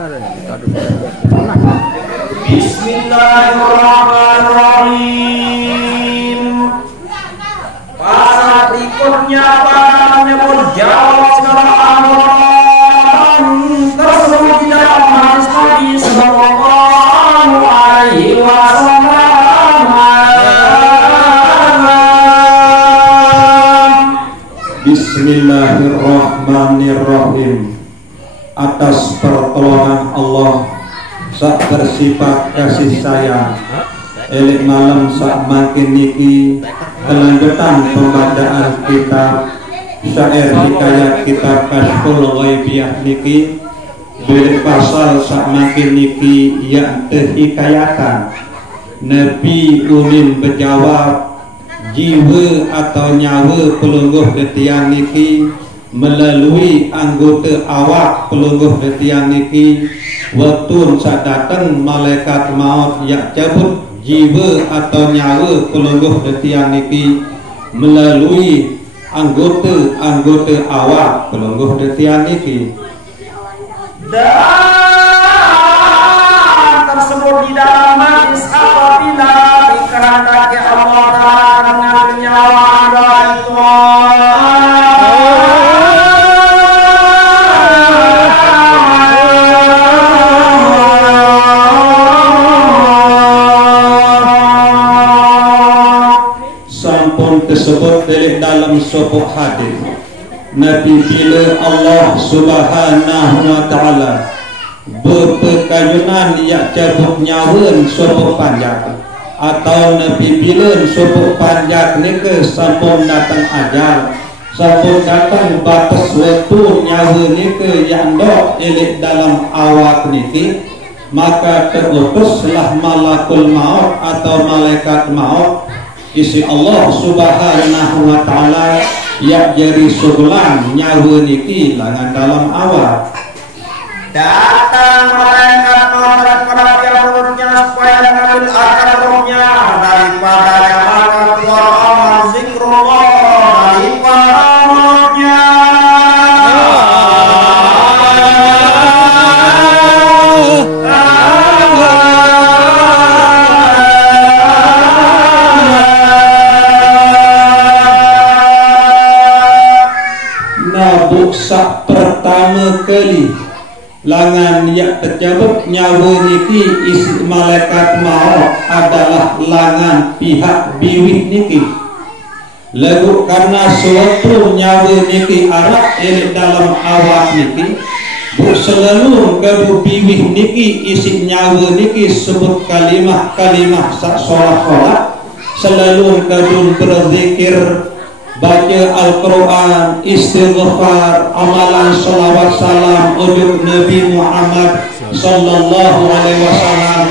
Bismillahirrahmanirrahim. Pasal berikutnya akan menjawab segala amalan tersebut di dalam hadis Nabi sallallahu alaihi wasallam. Bismillahirrahmanirrahim. Atas pertolongan Allah sak bersifat kasih sayang, elik malam sak makin niki kelanjutan pembacaan kitab syair hikayat kitab Kashful Ghaibiyah niki bilik pasal sak makin niki yang terhikayatan Nabi ulin berjawab jiwa atau nyawa pelungguh detiang niki melalui anggota awak pelungguh detiang niki waktu saat datang malaikat maut yang cabut jiwa atau nyawa pelungguh detiang niki melalui anggota awak pelungguh detiang niki. Dan tersebut di dalam hadis apabila dikehendaki Allah Ta'ala dengan nyawa itu tersebut dalam sebuah hadis Nabi bila Allah Subhanahu wa taala berperkayunan yang cabut nyawa sebuah panjang atau Nabi bila sebuah panjang ni ke sampun datang ajal sampun datang batas waktu nyawa ni ke yang dok elik dalam awak niki maka terutuslah malakul maut atau malaikat maut isi Allah Subhanahu wa taala yang jadi sugulan nyawa niki langan dalam awak. Datang malaikat kepada mulutnya supaya mengambil akar rohnya daripada yang maka keluar amal zikrullah daripada rohnya. Sak pertama kali langan yang terjabut nyawa niki isi malaikat maut adalah langan pihak biwih niki. Lalu karena suatu nyawa niki arak elik dalam awak niki bu selalu kadu biwih niki isi nyawa niki sebut kalimah sak solat selalu kadu berzikir baca Al-Quran, istighfar, amalan salawat salam untuk Nabi Muhammad sallallahu alaihi wasallam,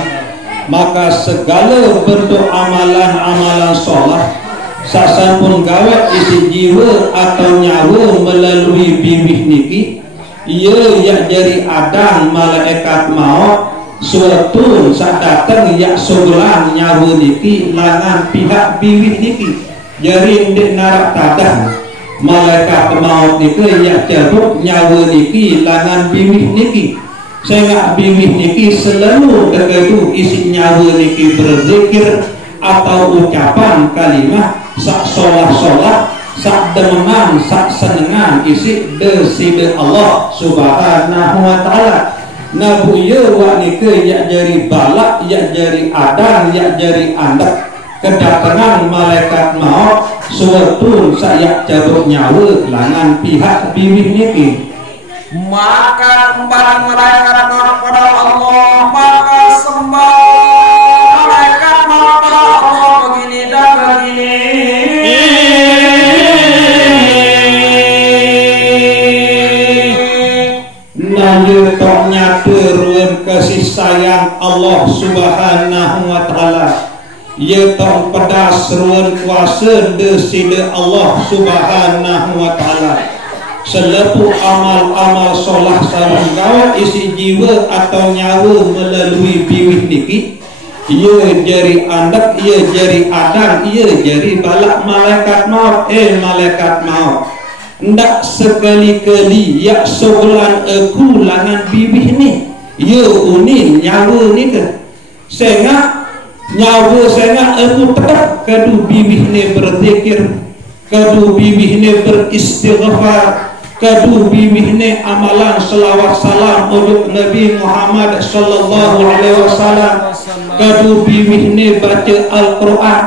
maka segala bentuk amalan solat sasampun gawe isi jiwa atau nyawa melalui bibih niki ia yang jadi adang malaikat maut suatu saat datang yang sebelah nyawa niki langan pihak bibih niki. Jadi ndik narak tadah malaikat maut niki yang cabut nyawa niki langan bibih niki sehingga bibih niki selalu terkaitu isi nyawa niki berzikir atau ucapan kalimah sak solat sak demengan sak senengan isi deside Allah Subhanahu wa taala. Nabu ye wa niki yang jadi balak yang jadi adang yang jadi andak kedatangan malaikat maut suatu saya cabut nyawa langan pihak bibih niki maka kembali malaikat maut pada Allah maka sembah malaikat maut pada Allah begini dan begini nanyutoknya turun kasih sayang Allah Subhanahu wa taala ia tak pedas seruan kuasa deside Allah Subhanahu wa taala selepu amal solah sareng gawe isi jiwa atau nyawa melalui biwih niki ia jari andak ia jari adang ia jari balak malaikat maut malaikat maut ndak sekali-kali yak sebulan aku langan bibih ni ia unin nyawa ni ke sehingga nyawa sehingga aku tetap kadu bibih ni berzikir, kadu bibih ni beristighfar, kadu bibih ni amalan selawat salam untuk Nabi Muhammad sallallahu alaihi wasallam, kadu bibih ni baca Al-Quran.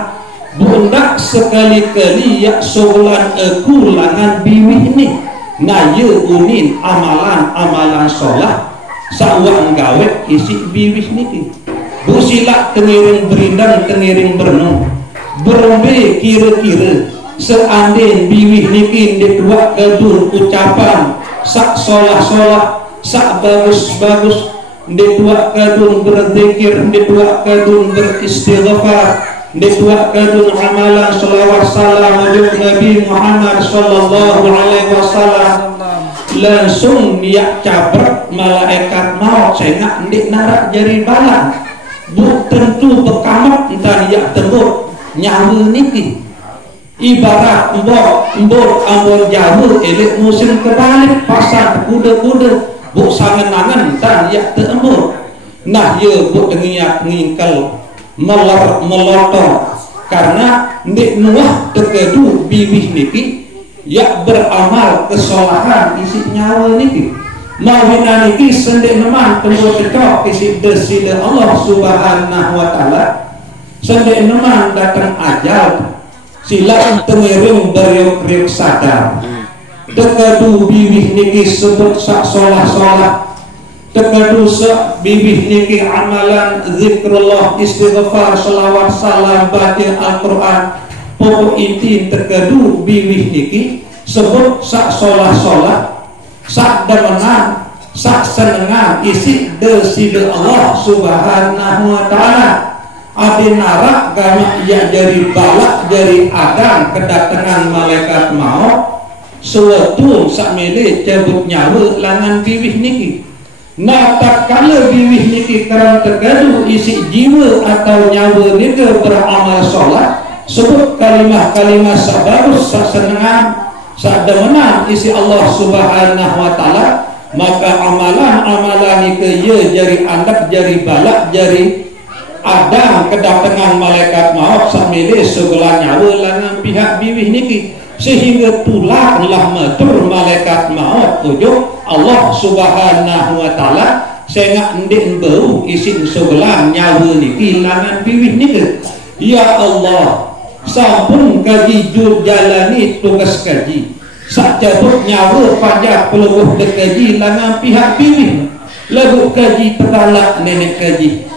Bundak sekali-kali yak solan aku langan bibih ni na ye unin amalan solat sawang gawe isi bibih ni bu silak tengiring berindang tengiring bernong berombe kira-kira seandainya bibih niki dua kedun ucapan sak solah sak bagus dua kedun berzikir dua kedun beristighfar dua kedun amalan salawat salam untuk Nabi Muhammad sallallahu alaihi wasallam langsung dia cabrak malaikat maut sehingga ndik narak jari balang bu tentu bekamat entah dia tembuk nyawa niki ibarat embor ambon jauh elek musim kebalik pasar kuda-kuda bu sangan-angan entah dia terembur nah dia bu dengiak ngingkal melotor karena ndik nuah terkedu bibih niki ya beramal kesalahan isi nyawa niki mawina niki sendek neman tembok cekok isi desida Allah subhanahu wa ta'ala sendek neman datang ajal sila tengiring beriuk-riuk sadar terkedu bibih niki sebut sak solah terkedu sak bibih niki amalan zikrullah istighfar salawat salam baca Al-Quran pokok inti terkedu bibih niki sebut sak solah sak demenan sak senengan isi desida Allah subhanahu wa ta'ala adi narak gama ya jari balak jari adang kedatangan malaikat maut suatu sak milih cabut nyawa langan bibih niki nah tak kala bibih niki kerana tergaduh isi jiwa atau nyawa niki beramal solat sebut kalimah-kalimah sak bagus sak senengan sak demenan isi Allah subhanahu wa ta'ala maka amalan niki ye jari andap jari balak jari adang kedatangan malaikat maut sak milih sebelah nyawa langan pihak bibih niki sehingga tulaklah matur malaikat maut ujuk Allah subhanahu wa ta'ala sehingga ndik bau isin sebelah nyawa niki langan bibih niki ya Allah sampun kaji jur jalani tugas kaji sak cabut nyawa pajak peluruh dekaji langan pihak bibih lagu kaji teralak nenek kaji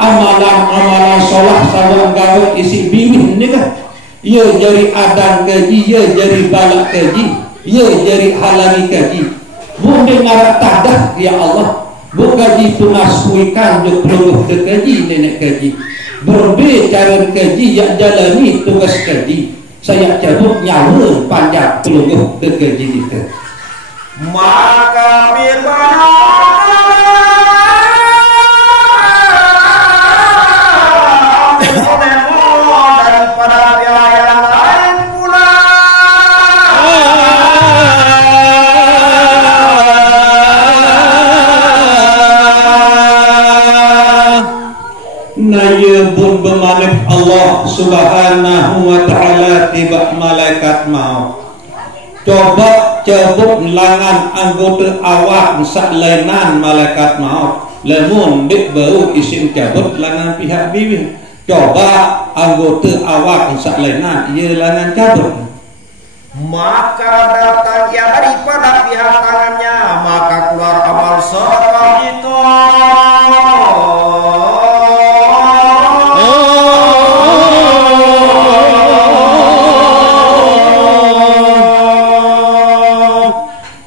amalan solah sawang gawe isi bibih nikah ia jari adang kaji, ia jari balak kaji, ia jari halali kaji. Bukan ngarak tadah ya Allah, bu kaji tunas kuikan je peluruh de kaji nenek kaji. Berbeda cara kaji yang jalani tugas kaji. Saya cabut nyawa panjang peluruh de kaji kita. Maka bila pun bermanik Allah subhanahu wa ta'ala tiba malaikat maut coba cabut langan anggota awak sak lainan malaikat maut lemun dik bau isim cabut langan pihak bibih coba anggota awak sak lainan ia langan cabut maka datang ia daripada pihak tangannya maka keluar amal sedekah itu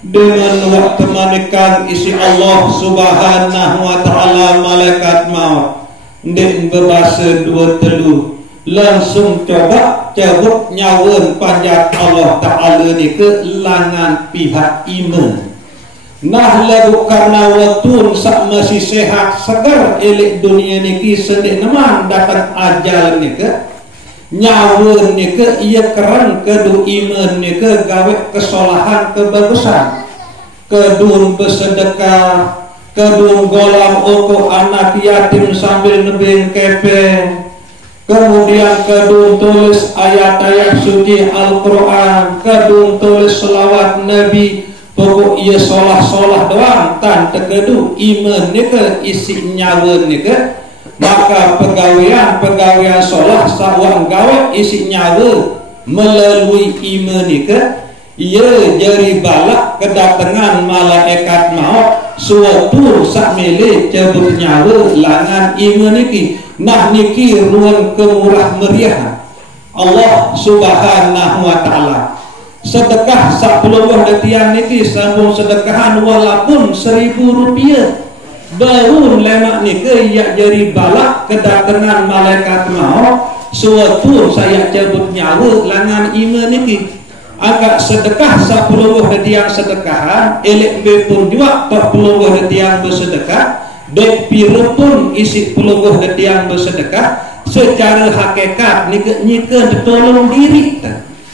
dengan waktu manikan isi Allah subhanahu wa ta'ala malaikat maut ndik berbahasa dua telu langsung coba cabut nyawa panjang Allah ta'ala ni ke langan pihak iman nah lagu karena waktu sak masih sehat segar elek dunia ni ki sedih neman datang ajal ni ke nyawa ni ke ia keren kedu iman ni ke gawe kesalahan kebagusan kedun bersedekah kedung golam oko anak yatim sambil nebeng kepeng, kemudian kedung tulis ayat-ayat suci Al-Quran, kedung tulis selawat Nabi, pokok ia solah-solah doang tan tekedu iman nika isi nyawa nika, maka pegawaian solah sawang gawe isi nyawa melalui iman nika, ia jari balak kedatangan malaikat maut suatu sak mele cabut nyawa langan iman niki. Nah niki ruang kemurah meriah Allah Subhanahu wa taala. Sedekah 10 detian niki sambung sedekahan walaupun 1.000 rupiah baru lemak niki ya jari balak kedatangan malaikat maut suatu saya cabut nyawa langan iman niki. Agak sedekah 10 detian sedekahan elek pun juga 40 detian bersedekah dek pira pun isi 10 detian bersedekah secara hakikat nika tolong diri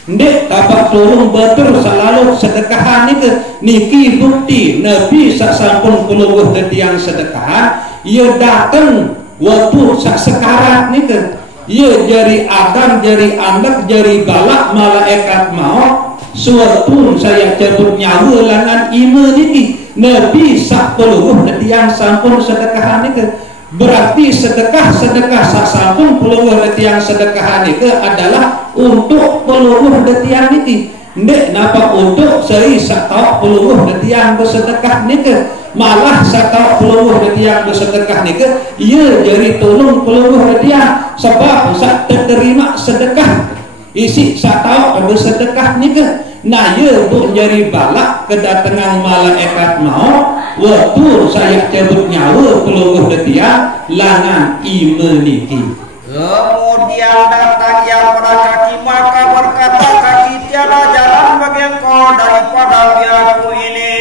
ndek dapat tolong betul selalu sedekahan niki bukti Nabi sak sampun 10 detian sedekahan ia datang waktu sak sekarat nika. Ia jari adan, jari anak, jari balak malaikat maut suatu saya cabut nyawa langan iman niki. Nabi sak 10 detian sampun sedekahan niki. Berarti sedekah sak sampun 10 detian sedekahan niki adalah untuk 10 detian niki. Ndek napa untuk seri sak tau 10 detian bersedekah niki. Malah sak 10 detian bersedekah niki ia jari tolong 10 detian sebab sak terima sedekah isi sak tau bersedekah niki. Nah ia untuk jari balak kedatangan malaikat maut waktu saya cabut nyawa 10 detian langan iman niki. Kemudian datang yang pada kaki maka berkata kaki tiada jalan bagi engkau daripada biarku ini.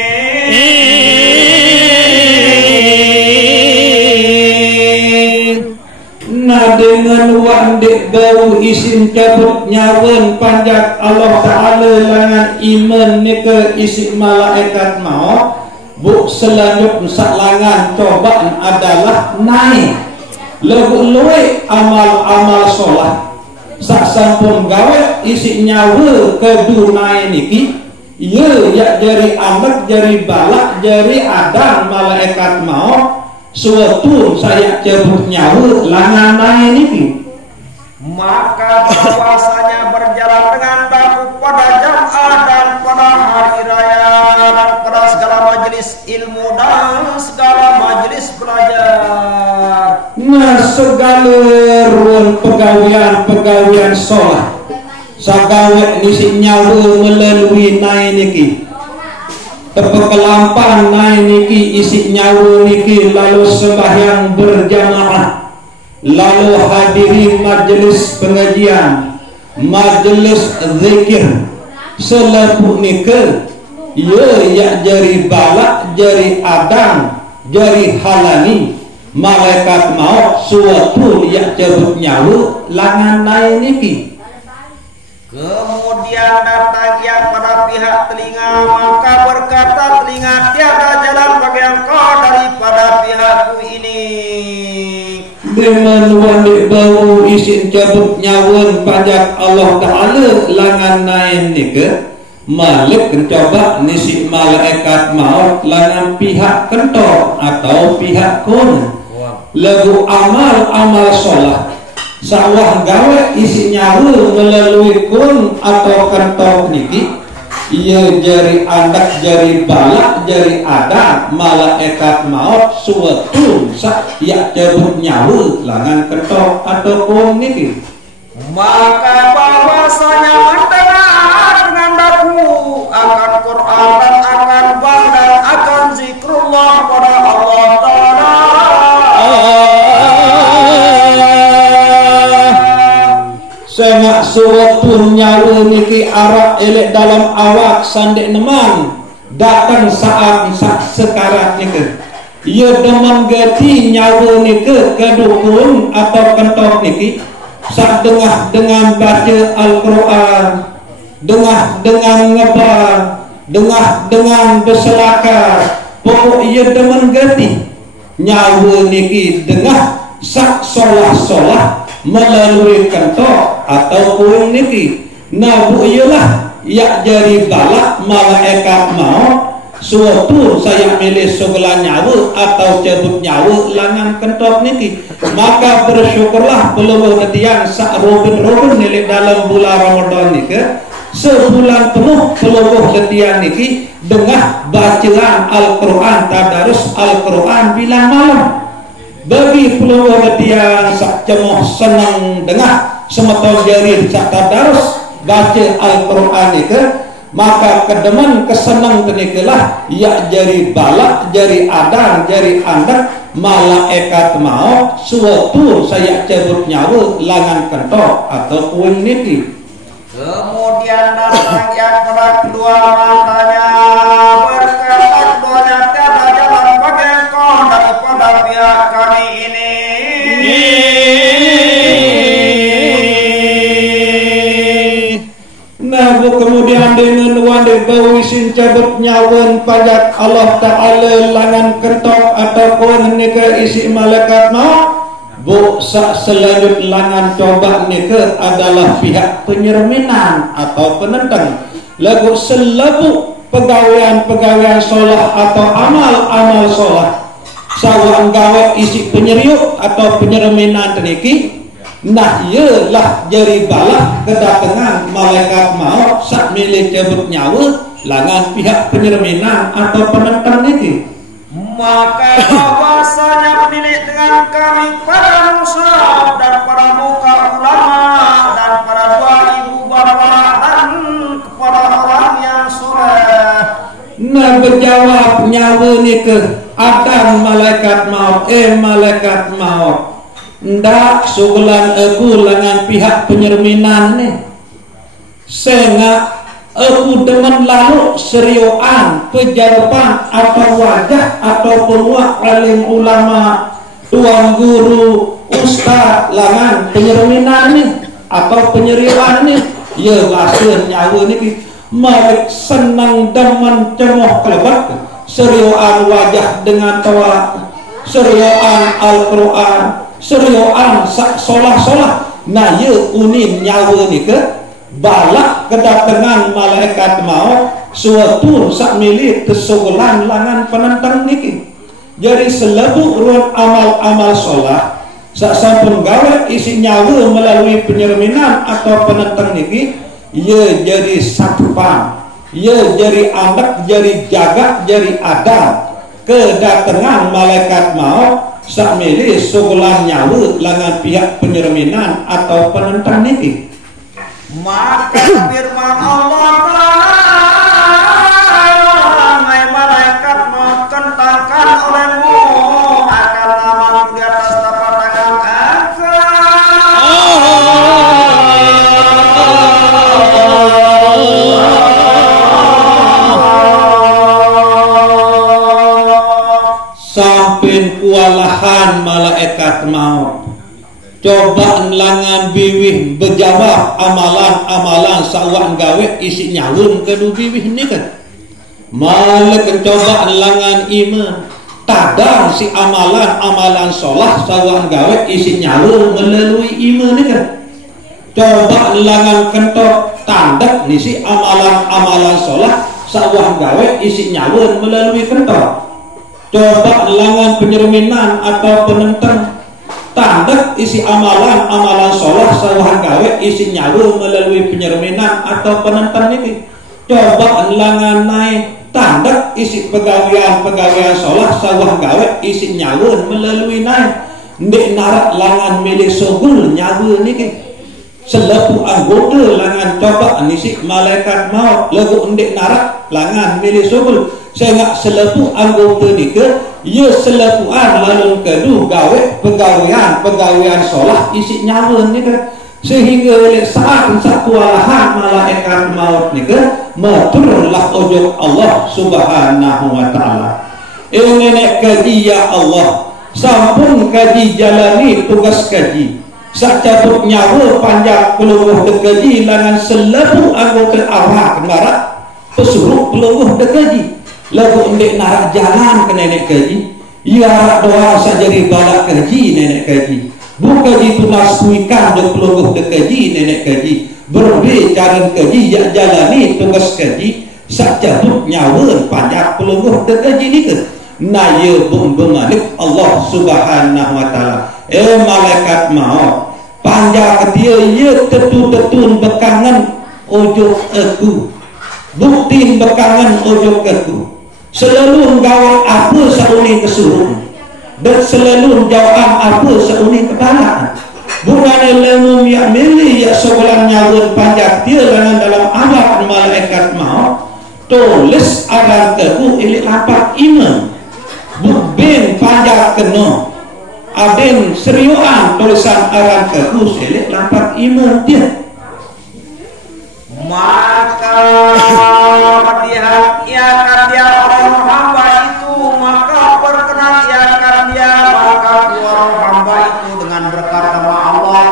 Nah dengan wandek bau isin cabut nyawan panjat Allah Ta'ala langan iman nika isi malaikat maut buk selanjut salangan cobaan adalah naik lebih amal-amal sholat sak sampun gawe isi nyawa kedunai niki ia ya jari amat jari balak jari adan malaikat maut suatu saya cabut nyawa langan naik niki. Maka bahwasanya berjalan dengan daku pada jam dan pada hari raya dan pada segala majelis ilmu dan segala majelis belajar. Nah segala ruang pegawaian sholat sagawe nisi nyawa melalui naik niki. Tepekelampan naik niki isi nyawa niki lalu sembahyang berjamaah lalu hadiri majelis pengajian majelis zikir selepuh nika ia ya jari balak jari adang jari halani malaikat maut suatu ya cabut nyawa langan naik niki. Kemudian datang yang pada pihak telinga maka berkata telinga tiada jalan bagi engkau daripada pihakku ini. Dengan wandik bau isin cabut nyawan pajak Allah Ta'ala langan naik nika malik mencoba nisi malaikat maut langan pihak kentok atau pihak kun lagu amal sholat sawah gawe isi nyawa melalui kun atau kentok niki ia jari anak jari balak jari ada malaikat maut suatu sak ya cabut nyawa langan kentok atau kun niki. Maka bahwasanya mendengar dengan daku akan Quran dan akan bang dan akan zikrullah pada Allah Ta'ala sengak suatu nyawa niki arak elek dalam awak sandek nemang datang saat sekarat niki ia demam gati nyawa niki kedukun atau kentok niki saat dengah dengan baca Al-Quran dengah dengan ngebar dengah dengan berselakar pokok ia demen gati nyawa niki dengah sak solah-solah melalui kentok atau kuing niki nabu ialah yak jari balak malaikat maut suatu saya milih segelah nyawa atau cabut nyawa langan kentok niki, maka bersyukurlah peluang ketian sak robin nilai dalam bulan Ramadan niki sebulan penuh peluang ketian niki dengah bacaan Al-Quran, tadarus Al-Quran bilang malam. Bagi peluang ketian sak cemoh senang dengah semeton jari sak tadarus baca Al-Quran niki, maka kedeman kesenang tenikelah ya jari balak, jari adang, jari andak malaikat maut suatu saya cabut nyawa langan kentok atau kuing niki. Kemudian datang yang kepada kedua matanya berkata keduanya tiada jalan bagi engkau daripada pihak kami ini. Nah, kemudian dengan wande bawisin cabut nyawan pajak Allah Ta'ala langan kentok atau kuing nika isi malaikat maut. Bu sak selanjut langan coba nika adalah pihak penyerminan atau penentang. Lagu selabu pegawaian solah atau amal solah sawang gawe isi penyeriuk atau penyerminan teniki. Nah ialah jari balak kedatangan malaikat maut sak milik cabut nyawa langan pihak penyerminan atau penentang niki. Maka bahwasanya milik dengan kami pada Musa dan pada muka ulama dan pada dua ibu bapak dan kepada orang yang soleh. Nah berjawab nyawa niki ada malaikat maut ndak sugulan aku langan pihak penyerminan nih sehingga aku demen lalu serioan pejarupan atau wajah atau peluang alim ulama tuan guru ustaz langan penyerminan nih atau penyeriuan nih ya bahasa nyawa nih mereka senang demen cemoh kelebat serioan wajah dengan tawa serioan Al-Quran serioan solah nah ya unin nyawa nih ke balak kedatangan malaikat maut suatu sak milik kesugulan langan penentang niki. Jadi selebu ruang amal solah sak sampun gawe isi nyawa melalui penyerminan atau penentang niki ia jadi satpam, ia jadi anak, jadi jaga, jadi ada kedatangan malaikat maut sak milik sugulan nyawa langan pihak penyerminan atau penentang niki. Maka firman Allah Ta'ala malaikat mengkentangkan olehmu akan namamu di atas tapak tangan sampai kualahan malaikat maut coba langan biwih berjawab amalan sawan gawe isi nyalun kedu biwih ni kan malak coba langan iman tadang si amalan solah sawan gawe isi nyalun melalui iman ni kan coba langan kentok tandak ni si amalan solah sawan gawe isi nyalun melalui kentok coba langan penyerminan atau penentang tandak isi amalan solah sawahan gawe isi nyawa melalui penyerminan atau penentang ini coba langan naik tandak isi pegawaian solah sawahan gawe isi nyawa melalui naik ndek narak langan milik sogul nyawa niki selepu anggota langan coba nisi malaikat maut lagu ndek narak langan milik sogul sehingga selepu anggota niki ia selepuan lalu kedu gawe pegawaian solah isi nyawa ni kan sehingga oleh saat kualahan malaikat maut ni kan maturlah ojok Allah Subhanahu wa taala ini kaji ya Allah sampun kaji jalani tugas kaji sak cabut nyawa panjang peluruh dekaji langan selepu anggota awak kemarak pesuruh peluruh dekaji lagu ndek narak jalan ke nenek kaji, ia harap doa saja di balak kaji nenek kaji. Bukan itu naskuikan dan peluguh de kaji nenek kaji. Berbicara kaji yang jalani tugas kaji sak cabut nyawa panjang peluguh de kaji ni ke. Na ye bung bermalik Allah Subhanahu wa taala. Malaikat maut panjang ketia ye tetu-tetun bekangan ojo aku. Bukti bekangan ojo aku. Selalu gawat apa sauni kesuruh dan selalu jawab apa sauni kepala. Bukan ilmu yang milih ya sebulan nyawa panjang dia dalam awak malaikat maut tulis agar keku ilik lapat iman bukbin panjang kena aden seriuan tulisan agar keku ilik lapat iman dia. Maka dihakiakan dia orang hamba itu, maka perkenankan dia, maka orang hamba itu dengan berkata Allah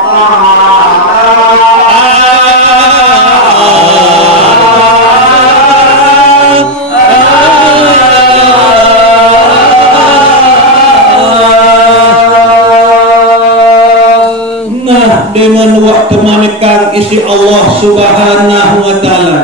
dengan waktu menekan isi Allah Subhanahu wa taala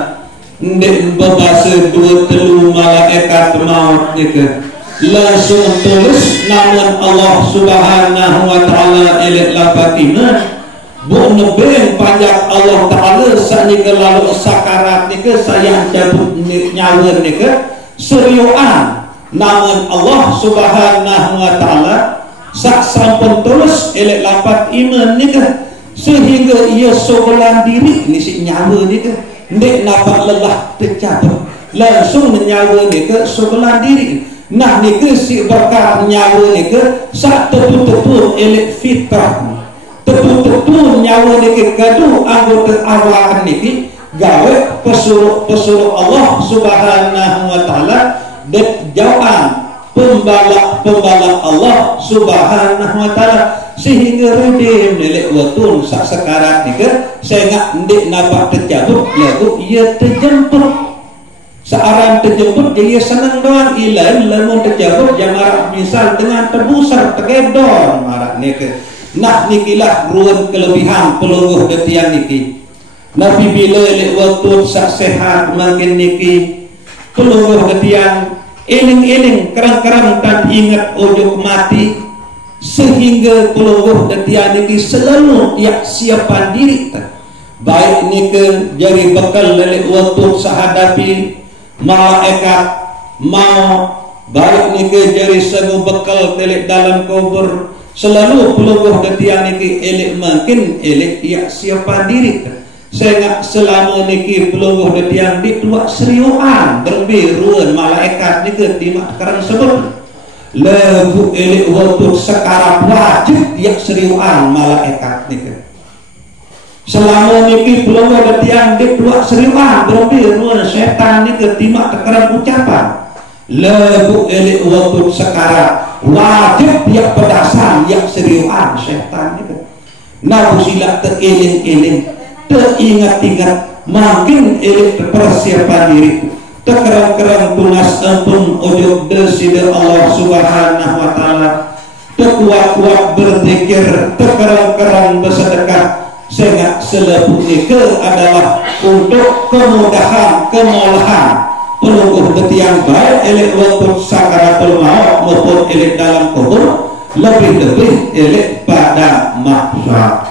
ndek babase dua telu malaikat maut nika langsung tulis nama Allah Subhanahu wa taala elek lapatina bu neben panjang Allah taala sanika lalu sakarat nika sayang cabut nyawa nika seriuan nama Allah Subhanahu wa taala sak sampun tulis elek lapat iman nika sehingga ia sogolan diri ni si nyawa ni ke ndek nampak lelah tercabut langsung nyawa ni ke sogolan diri nah ni ke si berkah nyawa ni ke sak tetu-tetu elek fitrah tetu-tetu nyawa ni ke kadu anggota awak ni ke gawe pesuruh Allah Subhanahu wa taala dek jawab pembalak Allah Subhanahu wa taala sehingga redim nelek waktu sak sekarat ni ke saya ndik nampak tercabut lagu ia terjemput searang terjemput jadi senang doang ilain lamun tercabut jamarak misal dengan terbusar tegedor marak ni ke nah nikilah ruang kelebihan pelungguh detian niki Nabi bila lek waktu sak sehat makin niki pelungguh detian eling-eling kerang-kerang dan ingat ojo mati sehingga pelungguh detian niki selalu tiap siapan diri baik niki jadi bekal lelek waktu sahadapi malaikat mau baik niki jadi semu bekal lelek dalam kubur selalu pelungguh detian niki elek makin elek tiap siapan diri sehingga selama niki pelungguh detian di tuak seriuan berbiruan malaikat niki timak kerang sebut lagu elek waktu sekarang wajib yang seriuan malaikat niki selama niki belum ada tiang di dua seriuan berbiruan setan niki timak tekaran ucapan lagu elek waktu sekarang wajib yang pedasan yang seriuan setan niki nah sila tereling-eling teringat-ingat makin elek persiapan diri terkerang-kerang tunas ampun ujub desida Allah Subhanahu wa taala terkuat-kuat berzikir terkerang-kerang bersedekah sehingga selebut nikah adalah untuk kemudahan kemolahan pelungguh detiang baik elek waktu sakaratul maut maupun elek dalam kubur lebih-lebih elek pada mahsyar.